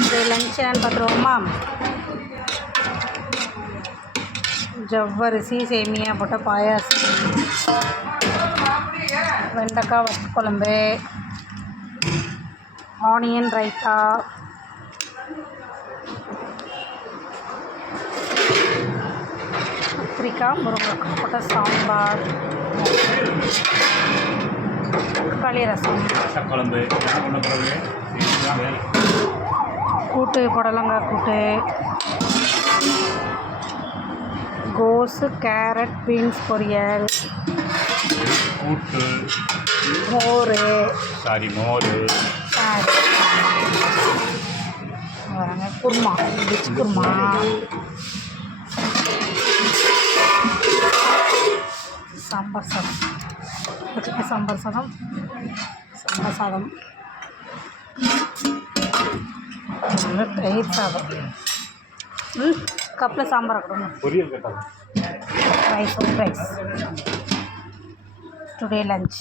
இது லஞ்ச் என்னன்னு பார்த்துருவோமா? ஜவ்வரிசி சேமியா போட்ட பாயாசம், வெண்டைக்காய் வத்த குழம்பு, ஆனியன் ரைத்தா, கத்திரிக்காய் முருங்கைக்காய் போட்ட சாம்பார், தக்காளி ரசம், கூட்டு புடலங்காய் கூட்டு, கோஸு கேரட் பீன்ஸ் பொரியல், மோர் குருமா, வெஜ் குருமா, சாம்பார் சாதம், சாம்பார் சாதம், சாம்பார் சாதம், தயிர் சாதம், கப்பில் சாம்பார் கொடுங்க, ரைஸ் ரைஸ். Today lunch.